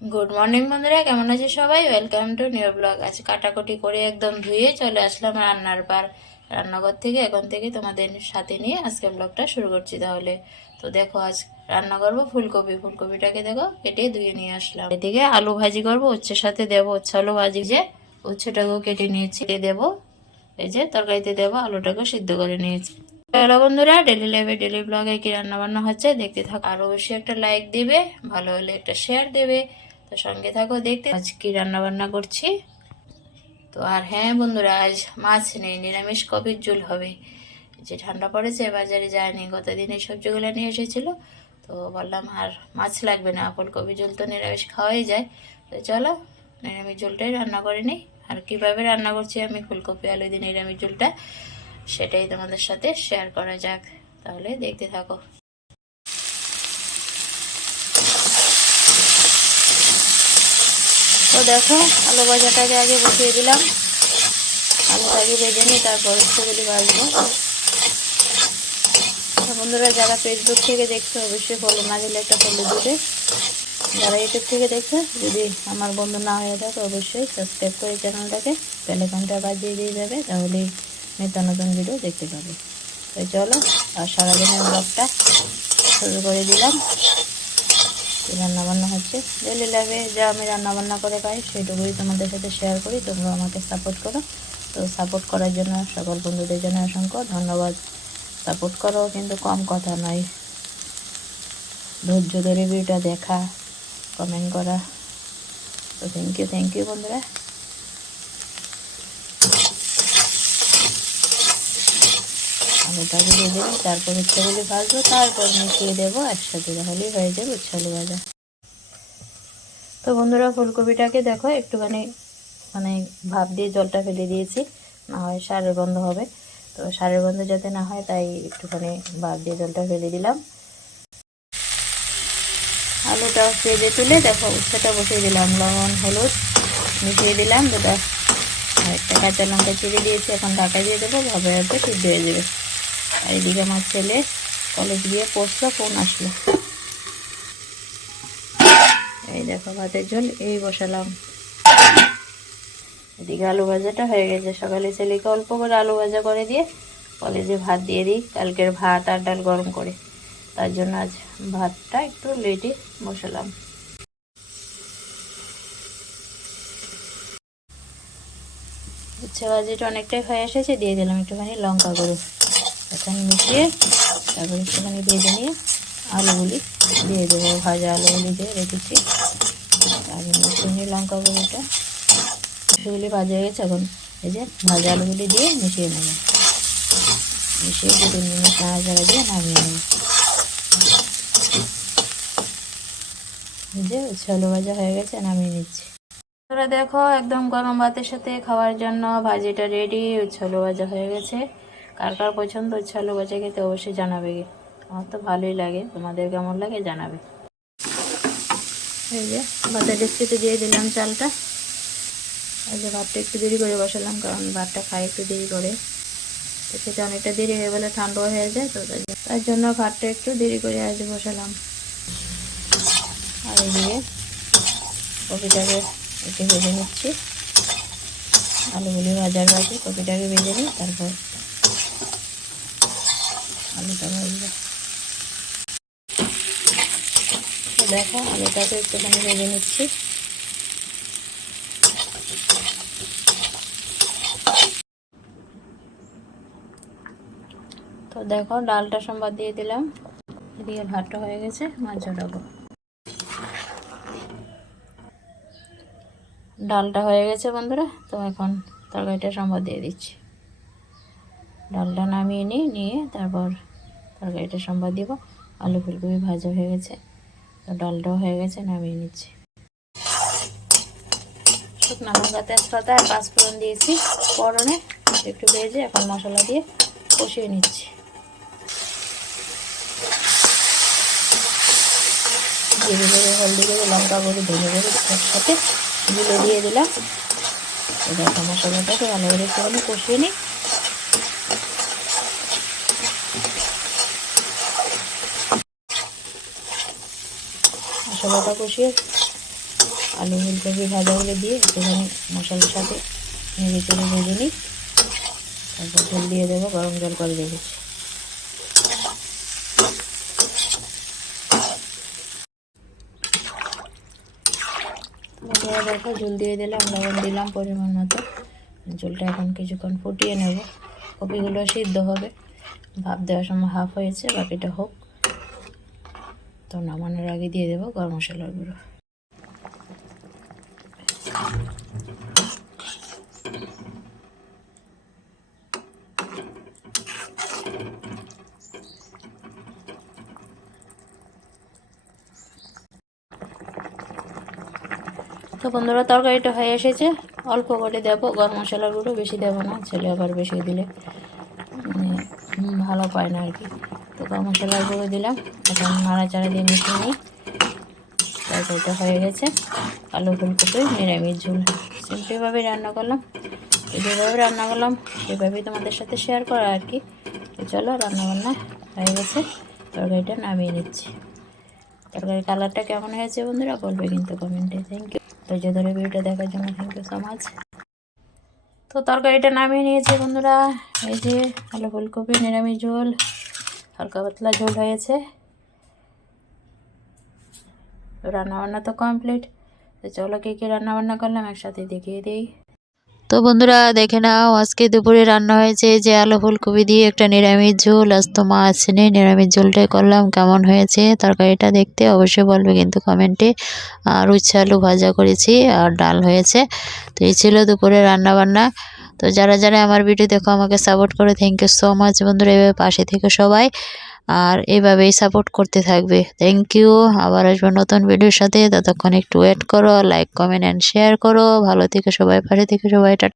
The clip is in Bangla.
গুড মর্নিং বন্ধুরা। কেমন আছে সবাই? ওয়েলকাম টু নিউ ব্লগ আজ কাটাকুটি করে একদম ধুয়ে চলে আসলাম রান্নার পার। রান্নাঘর থেকে, এখন থেকে তোমাদের সাথে নিয়ে আজকে ব্লগটা শুরু করছি তাহলে। তো দেখো, আজ রান্না করব ফুলকপি। ফুলকপিটাকে দেখো, কেটে ধুয়ে নিয়ে আসলাম। এদিকে আলু ভাজি করব উচ্ছের সাথে দেবো উচ্ছে আলু ভাজি। যে উচ্ছেটাকেও কেটে নিয়েছি। দেবো, এই যে তরকারিতে দেবো আলুটাকেও সিদ্ধ করে নিয়েছি। হ্যালো বন্ধুরা ডেলি লাইভে ডেলি ব্লগে কি রান্না বান্না হচ্ছে? দেখতে থাকো। আরও বেশি একটা লাইক দিবে, ভালো হলে একটা শেয়ার দেবে। তো সঙ্গে থাকো, দেখতে। আজ কি রান্না বান্না করছি। তো আর হ্যাঁ বন্ধুরা, আজ মাছ নেই, নিরামিষ কপির ঝোল হবে। যে ঠান্ডা পড়েছে, বাজারে যায়নি, গতদিন এই সবজিগুলো নিয়ে এসেছিল। তো বললাম, আর মাছ লাগবে না, ফুলকপি ঝোল তো নিরামিষ খাওয়াই যায়। তো চলো, নিরামিষ ঝোলটাই রান্না করে নিই। আর কীভাবে রান্না করছি আমি, ফুলকপি, আলু দিয়ে নিরামিষ ঝোলটা, সেটাই তোমাদের সাথে শেয়ার করা যাক। তাহলে দেখতে থাকো। তো দেখো, আলু ভাজাটাকে আগে বসিয়ে দিলাম। আলুটাকে ভেজে নিই তারপর সেগুলি ভাজবো। বন্ধুরা, যারা ফেসবুক থেকে দেখছে, অবশ্যই ফলো না দিলে একটা ফলো দিবে। যারা ইউটিউব থেকে দেখছে, যদি আমার বন্ধু না হয়ে থাকে, অবশ্যই সাবস্ক্রাইব করে চ্যানেলটাকে বেলাইকনটা বাজিয়ে দিয়ে যাবে, তাহলেই নিত্য নতুন ভিডিও দেখতে পাবে। তো চলো, আর সারাদিনের ব্লগটা শুরু করে দিলাম। কি রান্না বান্না হচ্ছে ডেলি লাইফে যা আমি রান্নাবান্না করে পাই সেটুকুই তোমাদের সাথে শেয়ার করি। তোমরা আমাকে সাপোর্ট করো। তো সাপোর্ট করার জন্য সকল বন্ধুদের জন্য অসংখ্য ধন্যবাদ। সাপোর্ট করো কিন্তু কম কথা নয়। ধৈর্য ধরে ভিডিওটা দেখা কমেন্ট করা। তো থ্যাংক ইউ থ্যাংক ইউ বন্ধুরা। আলুটাকে ভেজে নিই তারপর উচ্ছেগুলি ভাজবো, তারপর মিশিয়ে দেবো, একসাথে তাহলেই হয়ে যাবে উচ্ছালু ভাজা। তো বন্ধুরা, ফুলকপিটাকে দেখো, একটুখানি মানে ভাপ দিয়ে জলটা ফেলে দিয়েছি, না হয় সারের গন্ধ হবে। তো সারের গন্ধ যাতে না হয়, তাই একটুখানি ভাপ দিয়ে জলটা ফেলে দিলাম। আলুটা ভেজে তুলে দেখো, উচ্ছেটা বসিয়ে দিলাম, লবণ, হলুদ মিশিয়ে দিলাম, দুটা একটা কাঁচা লঙ্কা চিড়ে দিয়েছি, এখন ঢাকা দিয়ে দেবো ভাবে ভাবে সিদ্ধ হয়ে যাবে। আর এদিকে আমার ছেলে কলেজ গিয়ে পড়ল ফোন আসলো। এই দেখো ভাতের ঝোল, এই বসালাম। এদিকে আলু ভাজাটা হয়ে গেছে। সকালে ছেলেকে অল্প করে আলু ভাজা করে দিয়ে কলেজে ভাত দিয়ে দিই। কালকের ভাত আর ডাল গরম করে। তার জন্য আজ ভাতটা একটু লেটে বসালাম। উচ্ছে ভাজিটা অনেকটাই হয়ে এসেছে, দিয়ে দিলাম একটুখানি লঙ্কা গুঁড়ো। এখন মিশিয়ে তারপরে একটুখানি ভেজে নিয়ে আলুগুলি দিয়ে দেবো, ভাজা আলুগুলি দিয়ে রেখেছি। আর নিয়ে লঙ্কা গুঁড়োটা। সেগুলি ভাজা হয়ে গেছে, এখন এই যে ভাজা আলুগুলি দিয়ে মিশিয়ে নেব। মিশিয়ে দু তিন মিনিট নাড়াচাড়া দিয়ে নামিয়ে নেব। যে আলু ভাজা হয়ে গেছে, নামিয়ে নিচ্ছি। তোরা দেখো, একদম গরম ভাতের সাথে খাওয়ার জন্য ভাজিটা রেডি উচ্ছালু ভাজা হয়ে গেছে। কার কার পছন্দ উচ্ছালু ভাজা খেতে অবশ্যই জানাবে আমার তো ভালোই লাগে, তোমাদের কেমন লাগে জানাবে। এই যে ভাতের ডেস্কিতে দিয়ে দিলাম চালটা। এই যে ভাতটা একটু দেরি করে বসালাম, কারণ ভাতটা খাই একটু দেরি করে। তো সেটা অনেকটা দেরি হয়ে গেলে ঠান্ডা হয়ে যায়, তো তার জন্য ভাতটা একটু দেরি করে আজ বসালাম। আর এদিকে কপিটাকে একটু ভেজে নিচ্ছি। আলুগুলি ভাজার বাকি, কপিটাকে ভেজে নিই, তারপর আলুটা ভাজবো দেখো আলুটাকে একটুখানি ভেজে নিচ্ছি। তো দেখো, ডালটা সম্বাদ দিয়ে দিলাম। এদিকে ভাতটা হয়ে গেছে, মাছ ঝোটাবো। ডালটা হয়ে গেছে বন্ধুরা, তো এখন তরকারিটা সম্বাদ দিয়ে দিচ্ছি। ডালটা নামিয়ে নিই নিয়ে তারপর তরকারিটা সম্বাদ দিব। আলু ফুলকপি ভাজা হয়ে গেছে। তো ডালটাও হয়ে গেছে, নামিয়ে নিচ্ছি। শুকনো লঙ্কা, তেজপাতা আর পাঁচফোড়ন দিয়েছি। পরনে একটু ভেজে এখন মশলা দিয়ে কষিয়ে নিচ্ছি। জিরে গুঁড়ো হলদি গুঁড়ো লঙ্কা গুঁড়ো, ধনে গুঁড়ো একসাথে গুলো দিয়ে দিলাম। দেখো মশলাটাকে ভালো করে একটুখানি কষিয়ে নিই। মশলাটা কষিয়ে আলু ফুলকপি ভাজাগুলো দিয়ে একটুখানি মশলার সাথে নেড়ে চেড়ে ভেজে নিই। তারপর জল দিয়ে দেবো, গরম জল করে রেখেছি। দেখো, জল দিয়ে দিলাম, লবণ দিলাম পরিমাণ মতো। জলটা এখন কিছুক্ষণ ফুটিয়ে নেব। কপিগুলো সিদ্ধ হবে। ভাপ দেওয়ার সময় হাফ হয়েছে, বাকিটা হোক। তো নামানোর আগে দিয়ে দেবো গরম মশলার গুঁড়ো। তো বন্ধুরা, তরকারিটা হয়ে এসেছে। অল্প করে দেবো গরম মশলার গুঁড়ো, বেশি দেবো না, ছেলে আবার বেশি দিলে মানে ভালো পায় না আর কি। গরম মশলার গুঁড়ো দিলাম। এখন নাড়াচাড়া দিয়ে মিশিয়ে নিই। তরকারিটা হয়ে গেছে। আলু ফুলকপি, নিরামিষ ঝোল। সিম্পলিভাবেই রান্না করলাম, যেভাবে রান্না করলাম, সেভাবেই তোমাদের সাথে শেয়ার করা আর কি। চলো, রান্নাবান্না হয়ে গেছে। তরকারিটা নামিয়ে নিচ্ছি। তরকারি কালারটা কেমন হয়েছে বন্ধুরা বলবে কিন্তু কমেন্টে থ্যাংক ইউ ধৈর্য ধরে ভিডিওটা দেখার জন্য থ্যাংক ইউ সো মাচ তো তরকারিটা নামিয়ে নিয়েছে বন্ধুরা। এই যে আলু ফুলকপি, নিরামিষ ঝোল। হালকা পাতলা ঝোল হয়েছে। রান্নাবান্না তো কমপ্লিট তো চলো কে কে রান্নাবান্না করলাম একসাথে দেখিয়ে দিই। তো বন্ধুরা, দেখে নাও, আজকে দুপুরে রান্না হয়েছে যে আলু ফুলকপি দিয়ে একটা নিরামিষ ঝোল। আজ তো মাছ নেই নিরামিষ ঝোলটাই করলাম। কেমন হয়েছে? তরকারিটা দেখতে অবশ্যই বলবে কিন্তু কমেন্টে। আর উচ্ছে আলু ভাজা করেছি, আর ডাল হয়েছে। তো এই ছিল দুপুরে রান্না বান্না তো যারা যারা আমার ভিডিও দেখো, আমাকে সাপোর্ট করে থ্যাংক ইউ সো মাচ বন্ধুরা, এভাবে পাশে থেকে সবাই। আর এভাবেই সাপোর্ট করতে থাকবে। থ্যাংক ইউ আবার আসব নতুন ভিডিওর সাথে। ততক্ষণ একটু ওয়েট করো লাইক কমেন্ট অ্যান্ড শেয়ার করো। ভালো থেকে সবাই, পাশে থেকে সবাই